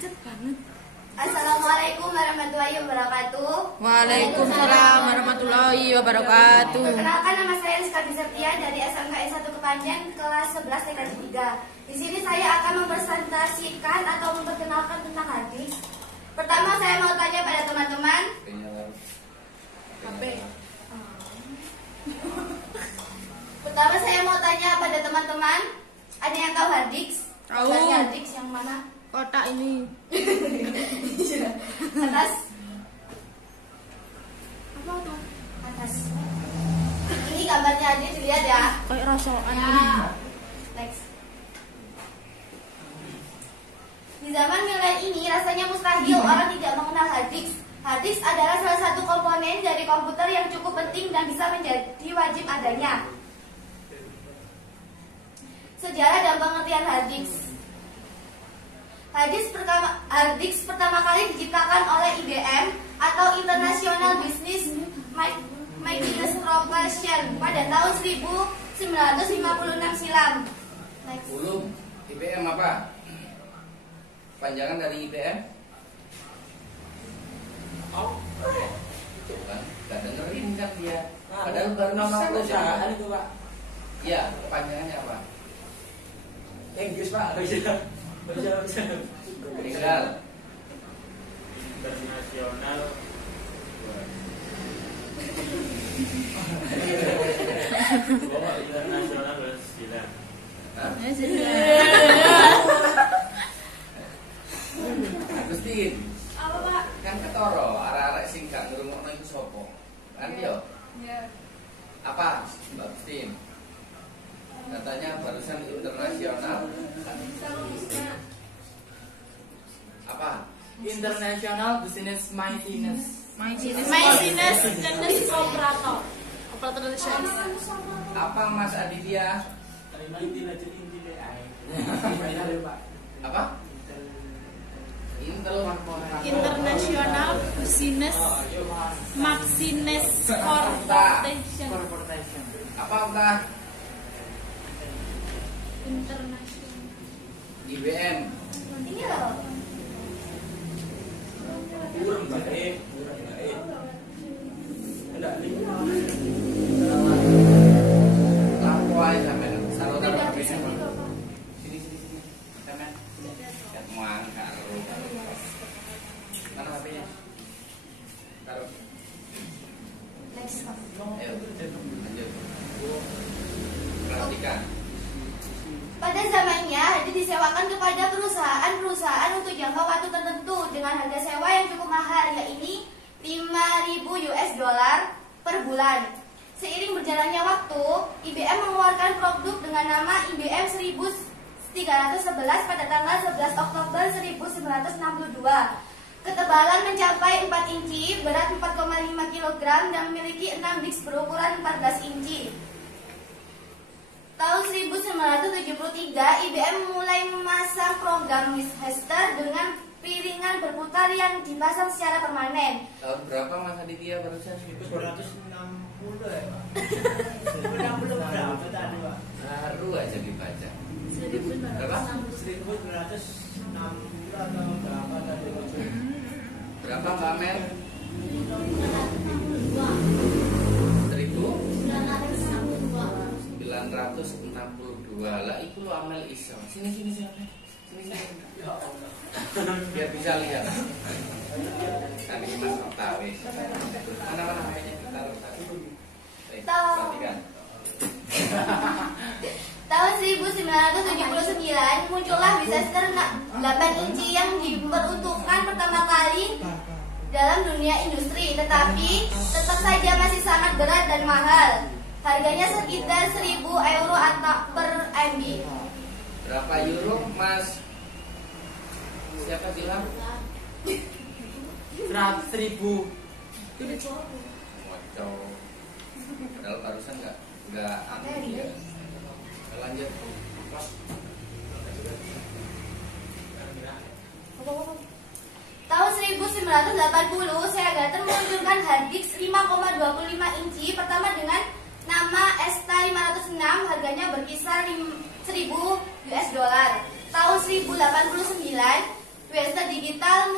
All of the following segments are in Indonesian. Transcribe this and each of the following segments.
Macet banget. Assalamualaikum warahmatullahi wabarakatuh. Waalaikumsalam warahmatullahi wabarakatuh. Perkenalkan, nama saya Rizka Septia dari SMK S1 Kepanjen kelas 11 TKJ 3. Di sini saya akan mempresentasikan atau memperkenalkan tentang hadis. Pertama saya mau tanya pada teman-teman. Pertama saya mau tanya pada teman-teman, ada yang tahu hadis? Tahu. Hadis yang mana? Kotak ini. Atas. Apa tuh? Atas. Ini gambarnya hadis, dilihat ya. Kayak rasokan. Ya. Next. Di zaman milenial ini rasanya mustahil orang tidak mengenal hadis. Hadis adalah salah satu komponen dari komputer yang cukup penting dan bisa menjadi wajib adanya. Sejarah dan pengertian hadis. Hadis pertama kali diciptakan oleh IBM atau International Business Microequation pada tahun 1956 silam. Next. Belum. IBM apa? Panjangan dari IBM? Oh, kan? Gak dengerin kan dia. Padahal baru nama bisa perusahaan aja. itu Pak. Iya, panjangannya apa? Inggris Pak, bisa. Tinggal. Internasional internasional bersilah. Hah? Agustin. Apa, Pak? Kan ketoro, arek-arek sing gak ngrungokno iku sapa? Kan yo. Ya. Apa, Mbak Agustin? Katanya barusan internasional. Apa? International Business Mightiness. Maintenance operator. Operator nasional. Apa Mas Aditya? Apa? International Business Maxines Corporation. Apa udah? International. IBM. Ini loh. Lampu aja sampean. Taruh HP-nya. Sini. Sampean. Ya mau angkat. Mana HP-nya? Taruh. Next. Ayo, lanjut. Perhatikan. Pada zamannya, hadis disewakan kepada perusahaan-perusahaan untuk jangka waktu tertentu dengan harga sewa yang cukup mahal, yaitu 5.000 US dollar per bulan. Seiring berjalannya waktu, IBM mengeluarkan produk dengan nama IBM 1311 pada tanggal 11 Oktober 1962. Ketebalan mencapai 4 inci, berat 4,5 kg dan memiliki 6 disk berukuran 14 inci. Tahun 1973, IBM mulai memasang program Winchester dengan piringan berputar yang dipasang secara permanen. Tahun berapa Mas Aditya barusan? 260 ya Pak. 60 berapa tadi Pak? Baru aja dibaca. 1960. Berapa? 1260 atau berapa tadi Pak? Berapa Mbak Mel? 1962. Lah itu lo amel iso. Sini. Sini. Biar bisa lihat. Kan ini Mas Oktawi. Mana HP-nya? Taruh. Perhatikan. Tahun 1979 muncullah Winchester 8 inci yang diperuntukkan pertama kali dalam dunia industri, tetapi tetap saja masih sangat berat dan mahal. Harganya sekitar 1.000 euro atau per MB. Berapa euro Mas? Siapa bilang? 100.000. Wacau. Padahal barusan nggak aneh ya. Lanjut. Tahun 1980, Seagater meluncurkan hadis 5,25 inci pertama dengan nama Esta 506, harganya berkisar 1.000 US dollar. Tahun 1089, Webster Digital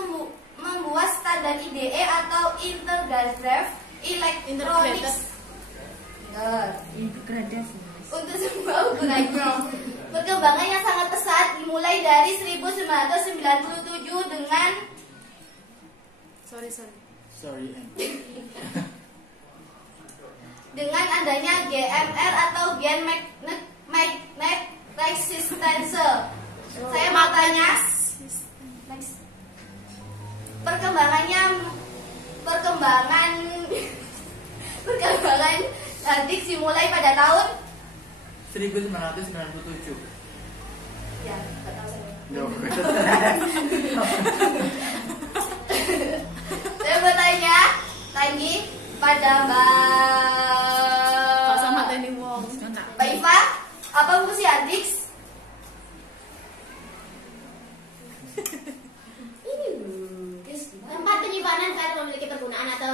membuat standar IDE atau Integrated Electronics untuk semua ukurannya. Perkembangan yang sangat pesat dimulai dari 1997 dengan adanya GMR atau Gen Magnet Resistance. Saya mau tanya, perkembangan harddisk dimulai pada tahun 1997. ya, nggak tahu saya. Saya bertanya lagi pada Kok sama Teni Wong. Mbak Iva, apa fungsi harddisk? Ini guys, Tempat penyimpanan file memiliki penggunaan atau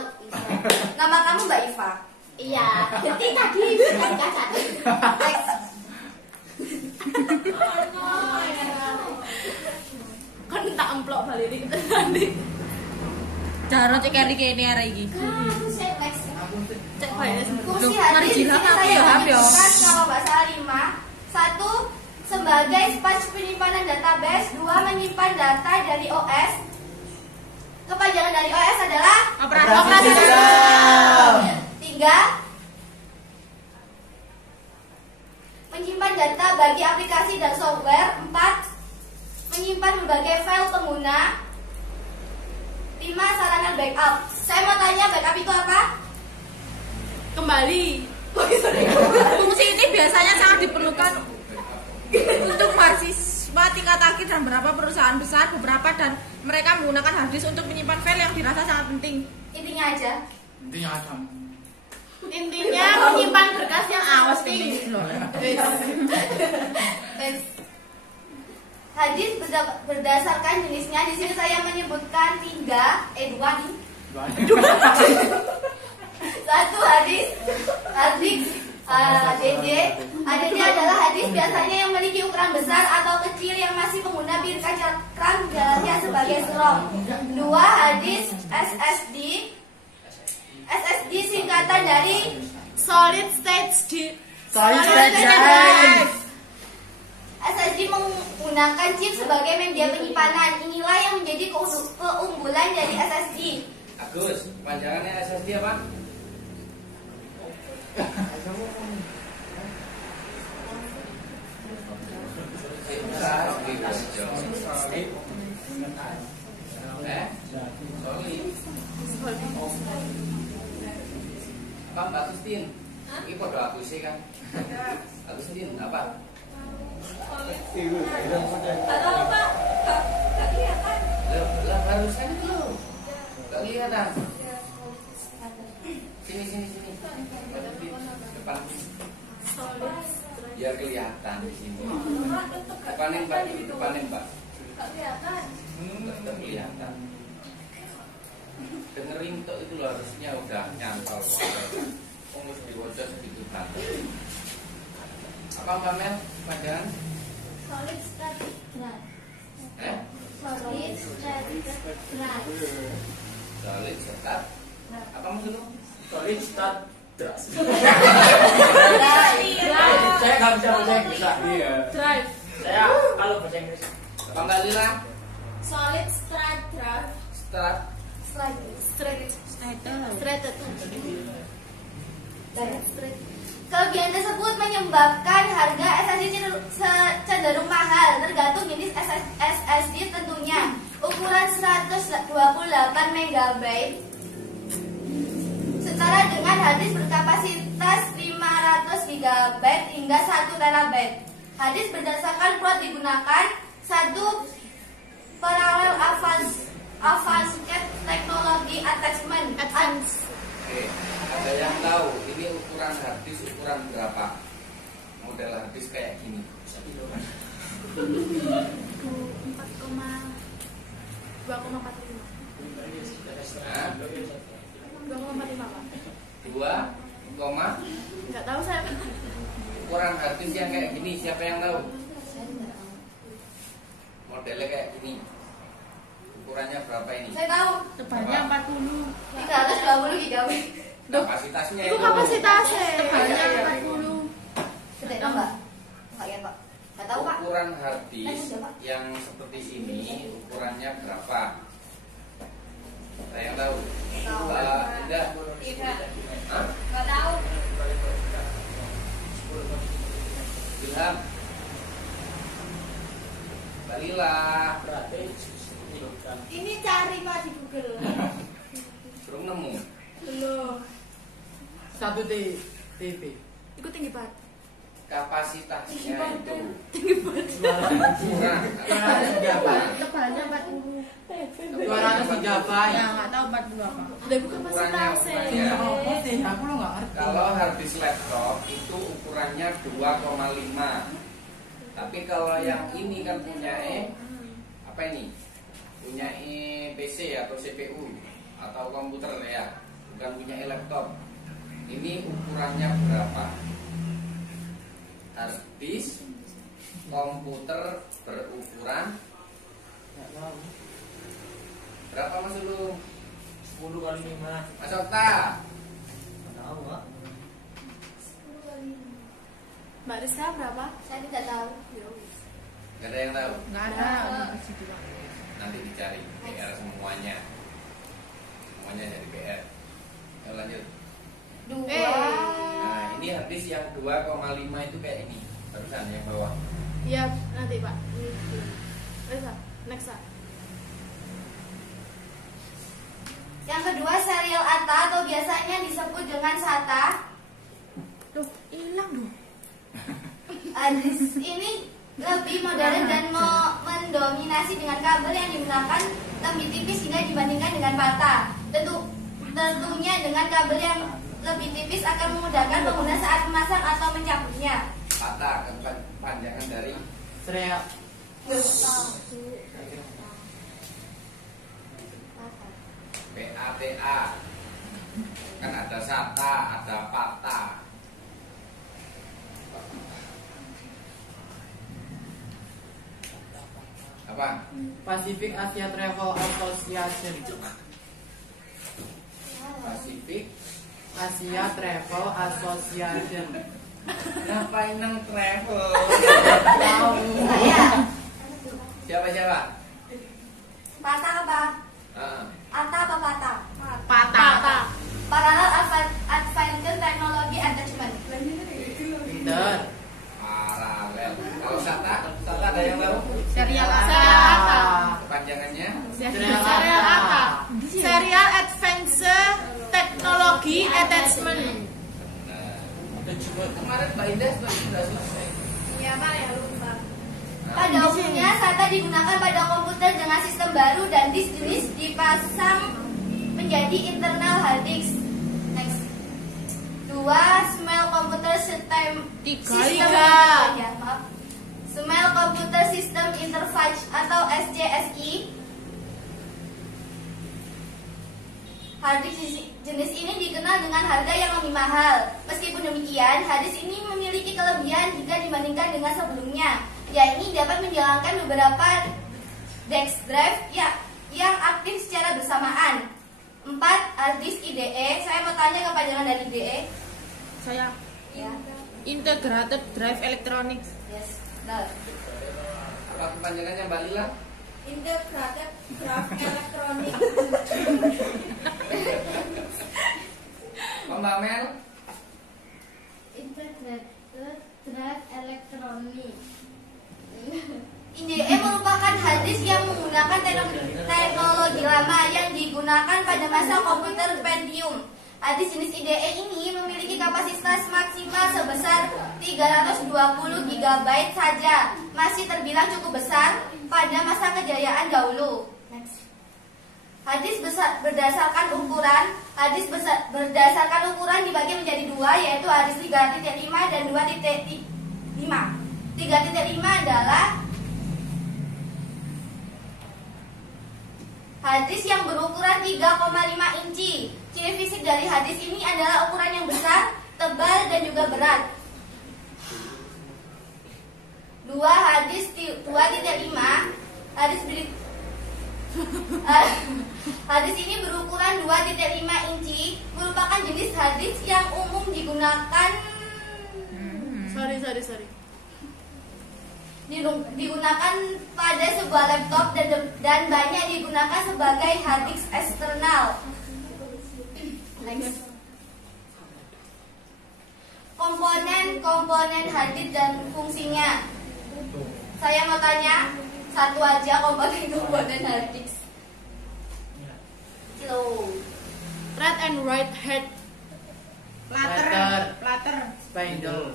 nama kamu Mbak Iva. iya, jadi tadi kan cacat. Next. Kan tak emplok balik iki tadi. Cara cek kali kene arek iki. Next. Cek bae. Fungsi Loh, mari harddisk di jilaf sini apa saya ya, Hap, ya? menyebutkan kalau nggak salah 5. 1. Sebagai spasi penyimpanan database. 2. Menyimpan data dari OS. Kepanjangan dari OS adalah Operasi sistem. 3. Menyimpan data bagi aplikasi dan software. 4. Menyimpan berbagai file pengguna. 5. Sarana backup. Saya mau tanya, backup itu apa? Kembali. Fungsi ini biasanya sangat diperlukan untuk mahasiswa tingkat akhir dan beberapa perusahaan besar, dan mereka menggunakan harddisk untuk menyimpan file yang dirasa sangat penting. Intinya aja. Intinya asam. Intinya menyimpan berkas yang penting. Hadis berdasarkan jenisnya. Di sini saya menyebutkan 2 nih. 1 hadis HDD. HDD adalah hadis biasanya yang memiliki ukuran besar atau kecil yang masih menggunakan bir cakram dalamnya sebagai slot. 2 hadis SSD. SSD singkatan dari Solid state drive. SSD menggunakan chip sebagai media penyimpanan. Inilah yang menjadi keunggulan dari SSD. Agus, panjangannya SSD apa? Apa Mbak Sustin? Ini pada Agusnya kan? Agustin apa? Lah barusan itu loh. Gak kelihatan. Sini. Depan. Biar kelihatan di sini. Depanin Mbak. Gak kelihatan. Dengerin tuh itu loh, harusnya udah nyantol. Mesti diwajah segitu banget. Apa Mbak Mel? Panjangan? solid static drive. Solid Static drive. Solid setat. Apa maksudnya? Solid start das. Drive. Saya nggak bisa bahasa Inggris lagi ya. Drive. Saya kalau bahasa Inggris. Apa Mbak Lila? Solid state drive. Strat. Straight. Kelebihan tersebut menyebabkan harga SSD cenderung mahal, tergantung jenis SSD tentunya. Ukuran 128 MB setara dengan harddisk berkapasitas 500 GB hingga 1 TB. Harddisk berdasarkan plot digunakan. 1. Parallel Advanced Technology Attachment. Oke, ada yang tahu ini ukuran harddisk ukuran berapa? Model harddisk kayak gini. 2,45. Nah, 2,45 Pak. 2, Enggak tahu saya. ukuran harddisk yang kayak gini siapa yang tahu? Modelnya kayak gini. ukurannya berapa ini? Saya tahu. Tebalnya 40. 320 GB. Kapasitasnya Itu kapasitasnya. Tebalnya 40. Gede dong, Mbak? Enggak ya, Pak? Enggak tahu, Pak. Ukuran hard disk yang seperti ini ukurannya berapa? Saya yang tahu. Tahu. Mbak Indah. Tidak. Hah? Enggak tahu. Ilham. Mbak Lila. Berarti Ini cari Pak di Google. Belum nemu. Belum. 1 TB. Itu tinggi banget. Kapasitasnya itu Kurang. 200 GB. Tebalnya 40. 200 GB. Ya nggak tahu 40 apa. Udah bukan kapasitasnya. Iya, apa sih? Aku lo nggak ngerti. Kalau hard disk laptop itu ukurannya 2,5. Tapi kalau yang ini kan punya apa ini? Punya PC atau CPU atau komputer ya, bukan punya laptop. Ini ukurannya berapa? Hard disk komputer berukuran nggak tahu. berapa Mas Ulu? 10 kali 5. Mas Okta? Nggak tahu Pak. Mbak Rizka berapa? Saya tidak tahu. Gak ada yang tahu? Nggak ada. Nanti dicari PR semuanya. Semuanya dari PR. Ayo lanjut. 2. Nah, ini hard disk yang 2,5 itu kayak ini. Barusan yang bawah. Iya, nanti Pak. Ini. Rizka, next Pak. Yang kedua serial ATA atau biasanya disebut dengan SATA. Loh, hilang dong. Disk ini lebih modern dan mendominasi dengan kabel yang digunakan lebih tipis hingga dibandingkan dengan PATA. Tentunya dengan kabel yang lebih tipis akan memudahkan pengguna saat memasang atau mencabutnya. PATA kepanjangan dari Serial. PATA. Kan ada SATA, ada PATA. Apa? Pacific Asia Travel Association. Pacific. Asia Travel Association. Ngapain nang travel? Saya Siapa? PATA apa? Ah, ATA apa PATA? Patah. Parallel Advanced Technology Attachment. Pinter. paralel. Kalau SATA ada yang tahu? Serial Serial ATA. Kepanjangannya? Serial ATA. Serial Advanced Technology Attachment. Nah, kemarin Mbak Indah sudah selesai. Iya Pak, ya lupa. Pada umumnya SATA digunakan pada komputer dengan sistem baru dan disk jenis dipasang menjadi internal hard disk. Next. 2. Small Computer System. Tiga. Ya, maaf. Small Computer System Interface atau SCSI. Hard disk jenis ini dikenal dengan harga yang lebih mahal. Meskipun demikian, hard disk ini memiliki kelebihan jika dibandingkan dengan sebelumnya, yakni dapat menjalankan beberapa disk drive yang aktif secara bersamaan. 4. Hard disk IDE. Saya mau tanya kepanjangan dari IDE. Saya Ya. Integrated Drive Electronics. Yes. Benar. Apa kepanjangannya Mbak Lila? Integrated Drive Electronic. Mbak Mel? Integrated Drive Electronic. IDE merupakan hard disk yang menggunakan teknologi lama yang digunakan pada masa komputer Pentium. Hard disk jenis IDE ini memiliki kapasitas maksimal sebesar 320 GB saja. Masih terbilang cukup besar pada masa kejayaan dahulu. Hard disk berdasarkan ukuran dibagi menjadi dua, yaitu hard disk 3.5 dan 2.5. 3.5 adalah hard disk yang berukuran 3,5 inci. Ciri fisik dari hard disk ini adalah ukuran yang besar, tebal, dan juga berat. 2. Hard disk 2.5. Hard disk Harddisk ini berukuran 2.5 inci, merupakan jenis harddisk yang umum digunakan digunakan pada sebuah laptop dan banyak digunakan sebagai harddisk eksternal. Next. Komponen harddisk dan fungsinya. Saya mau tanya satu aja komponen harddisk. Read and write head. Platter. Spindle.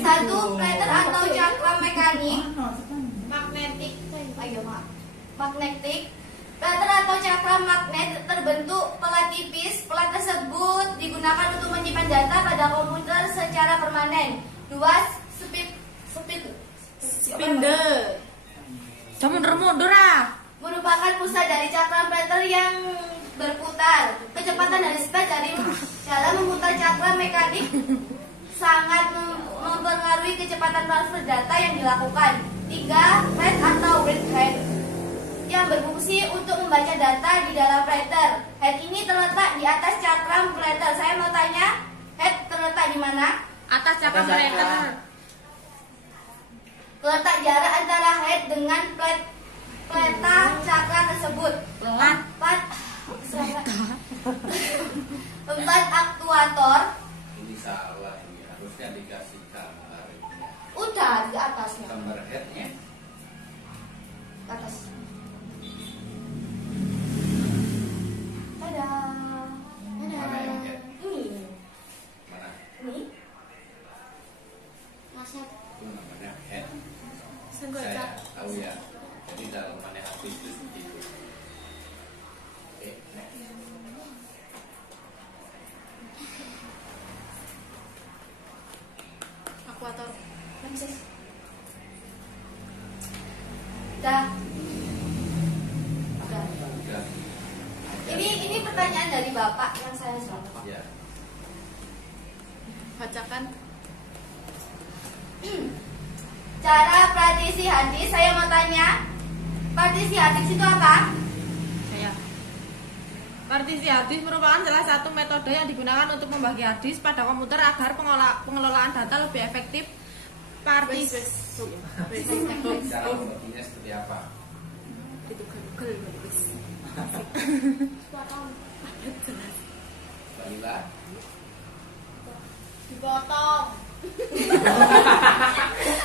Satu, platter atau cakram mekanik. Magnetic. Magnetik. Platter atau cakram magnet terbentuk pelat tipis. Pelat tersebut digunakan untuk menyimpan data pada komputer secara permanen. 2. Spindle. Mundur ah. Merupakan pusat dari cakram platter yang berputar. Kecepatan dan speed dalam memutar cakram mekanik sangat mempengaruhi kecepatan transfer data yang dilakukan. 3. Read atau read head yang berfungsi untuk membaca data di dalam platter. Head ini terletak di atas cakram platter. Saya mau tanya, head terletak di mana? Atas cakram platter. Letak jarak antara head dengan pleta cakram tersebut. Empat aktuator. Ini salah, ini harusnya dikasih gambar. Udah di atasnya. Gambar headnya. Atas. Tada. Mana yang head? Ini. Mana? Ini. Itu namanya head. Senggol Saya tahu ya. Jadi dalamannya hati itu seperti itu. Oke, next. Akuator. Dah. Udah. Ini pertanyaan dari Bapak yang saya jawab. Ya. Bacakan. Cara partisi harddisk, saya mau tanya, partisi harddisk itu apa? Saya. Partisi harddisk merupakan salah satu metode yang digunakan untuk membagi harddisk pada komputer agar pengelolaan data lebih efektif. Partisi. Cara membaginya seperti apa? Balila. Dipotong.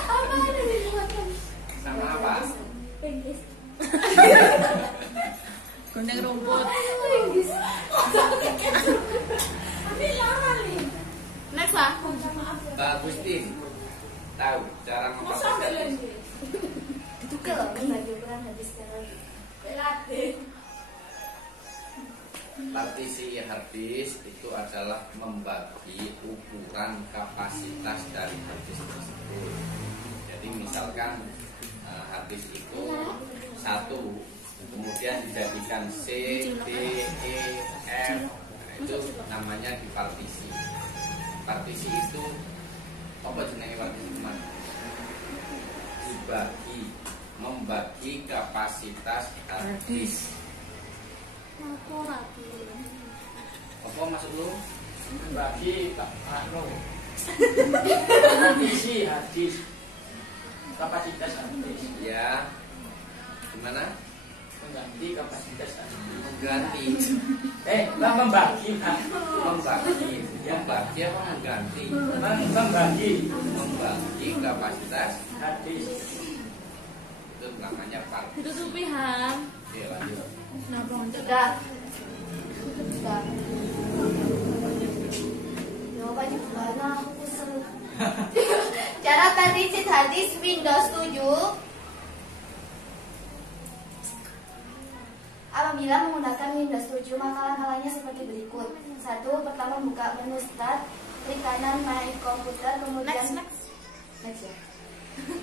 Apa ada di belakang? Sama apa? Gunting rumput. Ini lama nih. Next lah. Agustin, tahu cara Masa membagi belen harddisk? Itu kalau membagi ukuran harddisk lagi. Pelatih. Partisi harddisk itu adalah membagi ukuran kapasitas dari harddisk tersebut. Jadi misalkan harddisk itu 1, kemudian dijadikan C, D, E, F, itu namanya dipartisi. Partisi itu apa jenenge partisi teman? Membagi kapasitas harddisk. Apa maksud lu? Bagi partisi hadis kapasitas hadis Ya, gimana? mengganti kapasitas hadis. Mengganti. Membagi Membagi apa mengganti? Membagi kapasitas hadis. itu namanya partisi. Ditutupi Ham. Oke, lanjut. Sudah. Jawabannya gimana? Aku kesel. Cara partisi harddisk Windows 7. Apabila menggunakan Windows 7, maka langkah-langkahnya seperti berikut. 1. Pertama, buka menu Start, klik kanan My Computer, kemudian Next ya.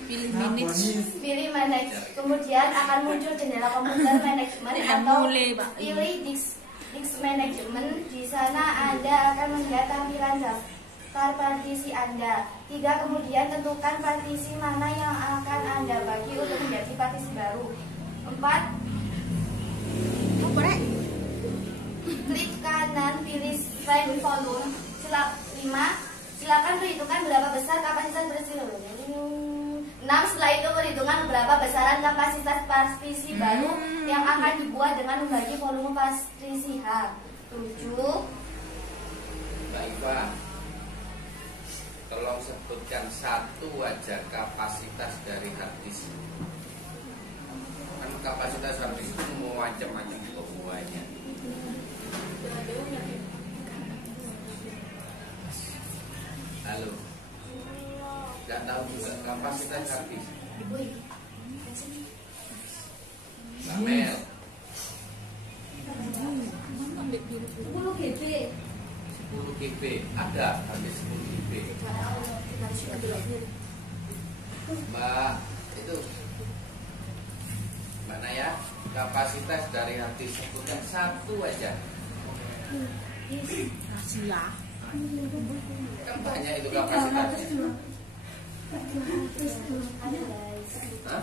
Pilih manage. Pilih manage, kemudian akan muncul jendela komputer management atau Mulai, Pak. pilih disk management. Di sana Anda akan melihat tampilan daftar partisi Anda. 3. Kemudian tentukan partisi mana yang akan Anda bagi untuk menjadi partisi spesies baru. 4. Klik kanan pilih slide volume. 5. Silakan perhitungkan berapa besar kapasitas bersih. 6. Setelah itu perhitungkan berapa besaran kapasitas partisi baru yang akan dibuat dengan membagi volume partisi H. 7. Mbak Iva, tolong sebutkan satu aja kapasitas dari hard disk. Kan kapasitas hard disk itu macam-macam semuanya. Halo, nggak tahu juga kapasitas hard disk. Mbak Mel, 10 GB. 10 GB ada habis 10 GB. Mbak itu Mbak Naya, kapasitas dari hard disk sebutkan satu aja. Asia. Kan banyak itu kapasitasnya. Ada guys. Hah?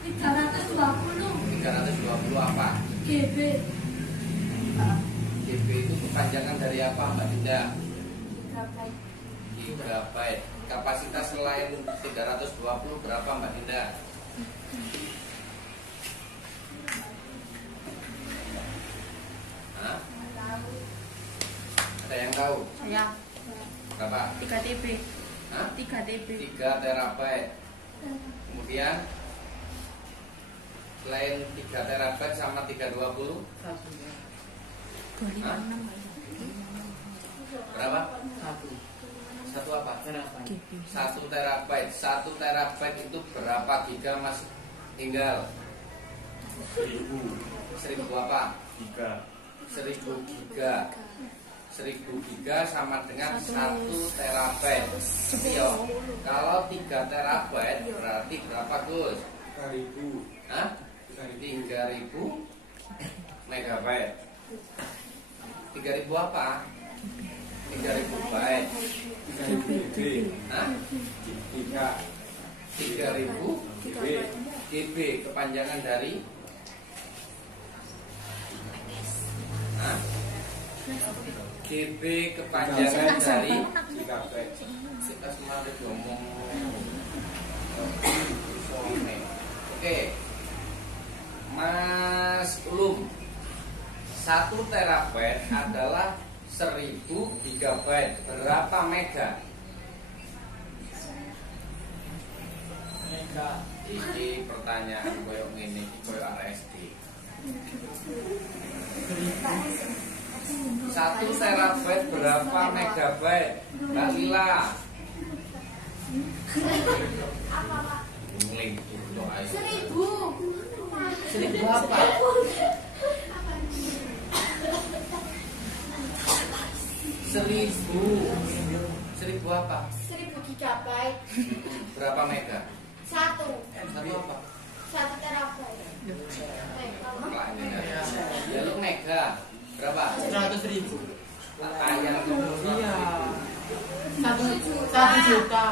320 320 apa? GB. GB itu kepanjangan dari apa Mbak Dinda? Gigabyte. Gigabyte. Kapasitas selain 320 berapa Mbak Dinda? Hah? Ada yang tahu? Saya Berapa? 3 TB. Hah? 3 TB. 3 terabyte. Kemudian selain 3 terabyte sama 320 Hah? Berapa? Satu apa? 1 terabyte. 1 terabyte itu berapa giga Mas tinggal? 1000 apa? 1000 giga. 1000 giga sama dengan 1 terabyte. Yo, kalau 3 terabyte berarti berapa Gus? 3000. Hah? 3000 megabyte. 3000 apa? 3000 byte. 3000 GB. Hah? 3000 GB kepanjangan dari Hah? GB kepanjangan dari gigabyte. kita semakin ngomong. Oke, Mas Ulum, 1 terabyte adalah 1000 gigabyte. Berapa mega? Mega. Ini pertanyaan koyo ngene iki koyo RSD. 1 terabyte berapa megabyte? Mbak Lila. Ngelintur dong ayo. 1000 apa? 1000 apa? 1000 gigabyte. Berapa mega? 1 Satu apa? 1 terabyte. Ya lu mega berapa? 100.000. Ayam Iya. 1 juta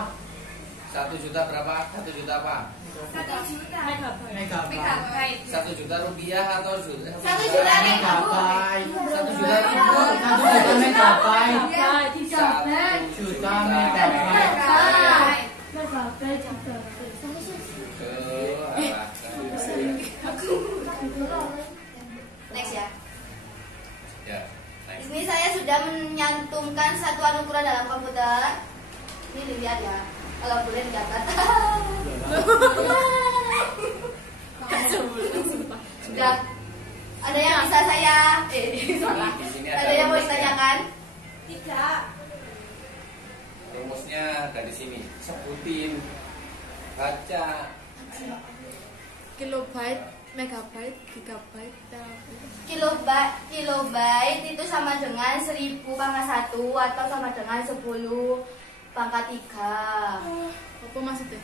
1 juta berapa? 1 juta apa? 1 juta megabyte. 1 juta rupiah atau juta? 1 juta Megabyte. 1 juta rupiah. 1 juta megabyte. 1 Juta megabyte. Next ya. Ya, Di sini saya sudah menyantumkan satuan ukuran dalam komputer. Ini dilihat ya. Kalau boleh dicatat. Sudah. Ada yang bisa saya? Salah. Di sini Ada yang mau ditanyakan? Tidak. rumusnya dari sini. Sebutin, baca. Kilobyte, megabyte, gigabyte, terabyte. Kilobyte itu sama dengan 1000 pangkat 1 atau sama dengan 10 pangkat 3. Apa maksudnya?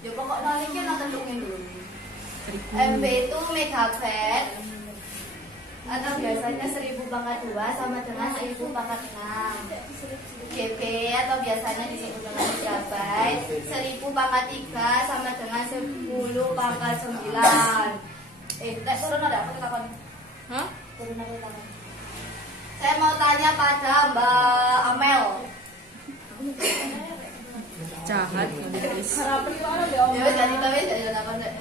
Ya pokoknya ini nonton dulu. MB itu megabyte. atau biasanya 1000 pangkat 2 sama dengan 1000 pangkat 6. GB atau biasanya disebut dengan gigabyte, 1000 pangkat 3 sama dengan 10 pangkat 9. Turun ada apa kita kon? Hah? Turun ada kita kon. Saya mau tanya pada Mbak Amel. Jahat. Ya jadi tapi jadi apa enggak?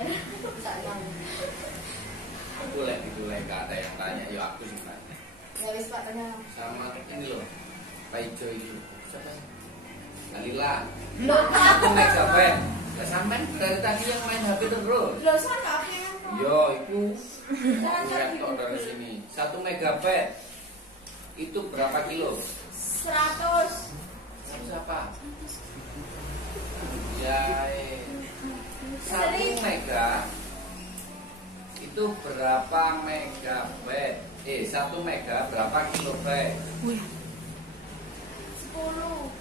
Aku lek itu lek gak ada yang tanya, ya aku sih tanya. Ya wis Pak tanya. Sama ini loh, Pak Ijo ini. Siapa? Kalila. Loh, Aku megabyte. Ya sampean dari tadi yang main HP terus. Loh, sana apa yang Yo, itu laptop dari sini. 1 megabyte itu berapa kilo? 100. Siapa? Ya, 1 mega itu berapa megabyte? 1 mega berapa kilobyte? Wih, 10.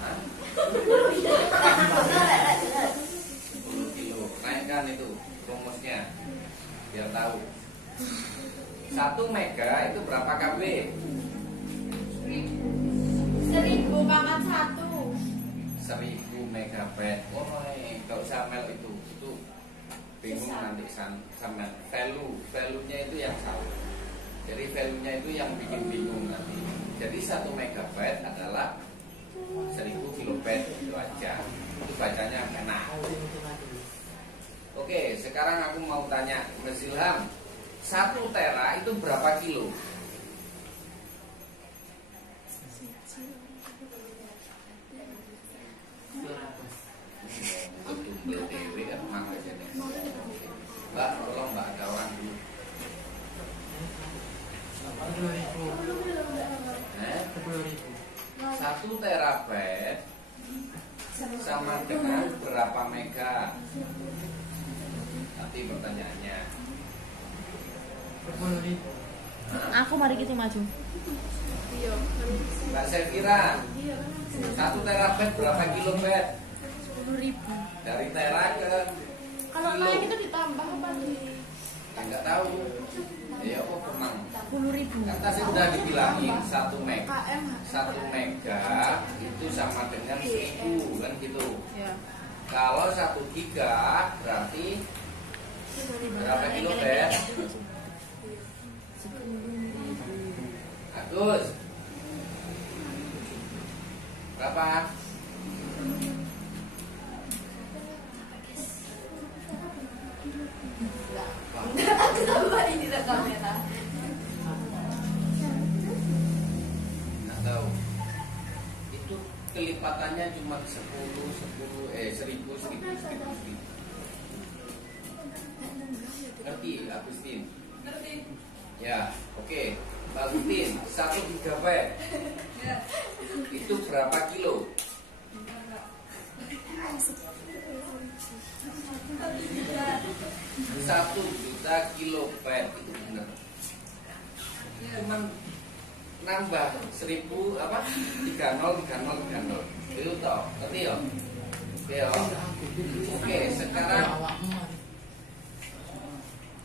Hah? 10 kilo. Naikkan itu rumusnya biar tahu. 1 mega itu berapa KB? 1000 pangkat 1. 1000 megabyte. Oh, gak usah mel itu bingung nanti sama value-nya itu yang salah. Jadi value-nya itu yang bikin bingung nanti. Jadi 1 megabyte adalah 1000 kilobyte itu aja. Itu bacanya enak. Oke, sekarang aku mau tanya Mas Ilham, 1 tera itu berapa kilo? Tumbel dewe kan emang aja nih. Mbak, tolong Mbak ada orang dulu. 10.000. 1 terabyte sama dengan berapa mega? Nanti pertanyaannya. 10.000. aku mari kita maju. Iya. Mbak Sefira, Iya. 1 terabyte berapa kilobyte? 10.000. Dari tera ke Kalau kilo. naik itu ditambah apa di? Enggak tahu. Ya kok pernah. 10.000. Kan tadi udah dibilangin 1 mega. KM. 1 mega itu sama dengan 1000 kan gitu. Ya. Kalau 1 giga berarti berapa kilobyte? Agus. Berapa? Aku tambah ini dah kamera. Nggak tahu. Itu kelipatannya cuma 1000. Ngerti, Agustin? Ngerti? Ya, oke. Mbak Agustin, 1 gigabyte Ya. itu berapa kilo? 1 juta kilobyte itu benar. Cuman nambah 1000 apa? 30 itu toh, ngerti ya? Oke ya. Oke, sekarang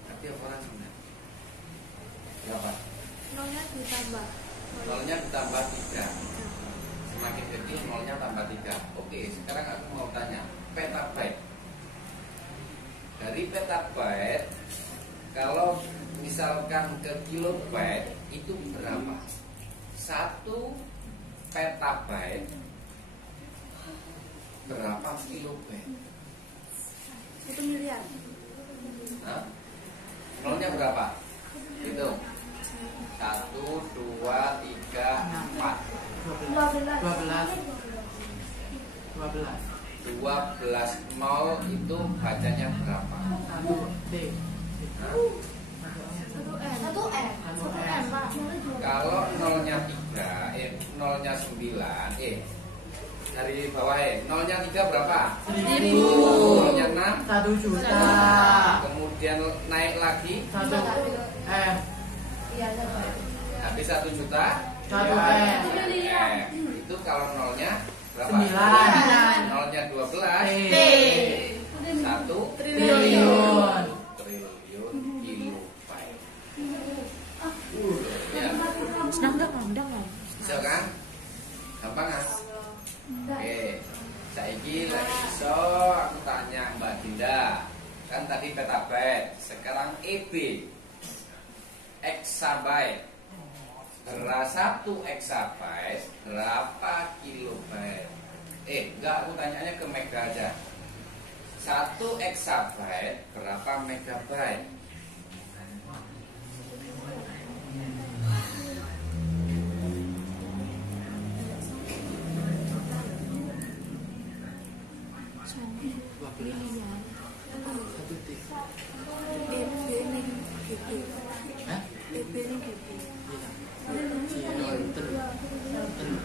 ngerti apa orang sebenarnya? Berapa? Nolnya ditambah. Nolnya ditambah 3. Semakin kecil nolnya tambah 3. Oke, sekarang aku mau tanya petabyte. Dari petabyte, kalau misalkan ke kilobyte itu berapa? 1 petabyte berapa kilobyte? 1 miliar. Hah? Nolnya berapa? Hitung. 1, 2, 3, 4. 12 nol itu bacanya berapa? 1 M. Kalau nolnya 3, nolnya 9, dari bawah nolnya 3 berapa? 1000. Nolnya 6, 1 juta. kemudian naik lagi 1 M. Iya, 1 M. habis 1 juta. 1 Ya, M. itu kalau nolnya berapa? 9. Nolnya 12. T. 1 Triliun. triliun Saiki lek iso aku tanya Mbak Dinda. Kan tadi petabyte, sekarang EB. Exabyte. 1 exabyte berapa kilobyte? Enggak, aku tanyanya ke mega aja. 1 exabyte berapa megabyte? Hah?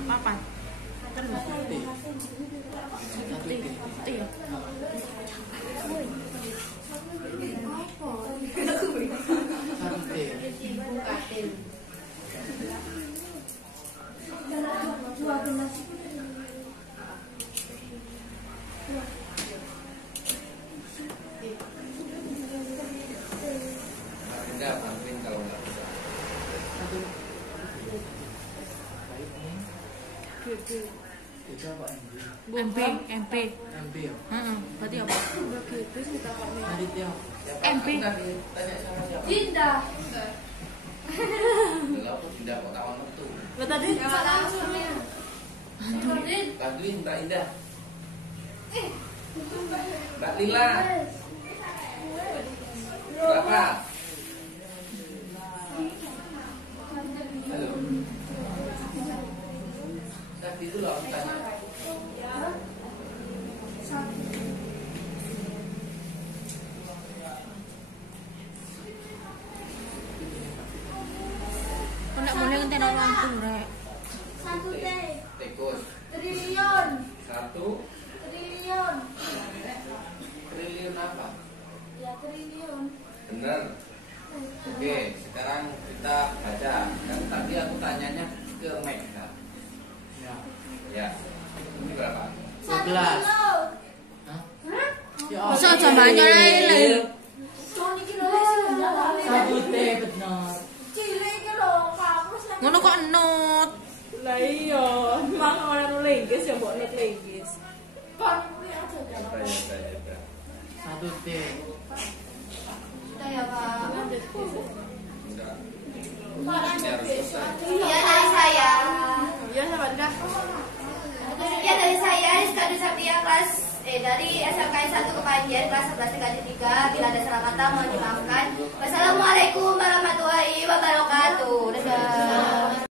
Papan. Iya. Mbak Dinda bantuin kalau nggak bisa. MP. MB ya? Berarti apa? Aditya. MP. Tadi tanya sama siapa? Dinda. Kalau aku Dinda kok kawan metu. Lo tadi Bantuin Mbak Indah. Mbak Lila. Berapa? Halo. Tadi itu loh aku tanya. kok nek mulai ngenteni orang tuh rek. Satu T. Tikus. Triliun. 1 Triliun. triliun apa? Ya triliun. Bener. Oke, sekarang kita baca. Kan tadi aku tanyanya ke mega. Ya. Ya. Ini berapa? 1 12. kilo. Hah? Ya Masa aja banyak ae. Cuma ini kilo sih. 1 T bener. Cilik iki lho, kamus lagi. Ngono kok enut. Lah iya, mang orang linggis ya mbok nek linggis. Kon kuwi aja Ya, jangan. ya. 1 T. Sudah ya Pak. Enggak. Makan Ini harus besok selesai. aja. Iya dari saya. Ya sama dah. Sekian dari saya Rizka Dusapria kelas dari SMK 1 Kepanjen kelas 11 tingkat 3. Bila ada salah kata mohon dimaafkan. Wassalamualaikum warahmatullahi wabarakatuh. Dadah.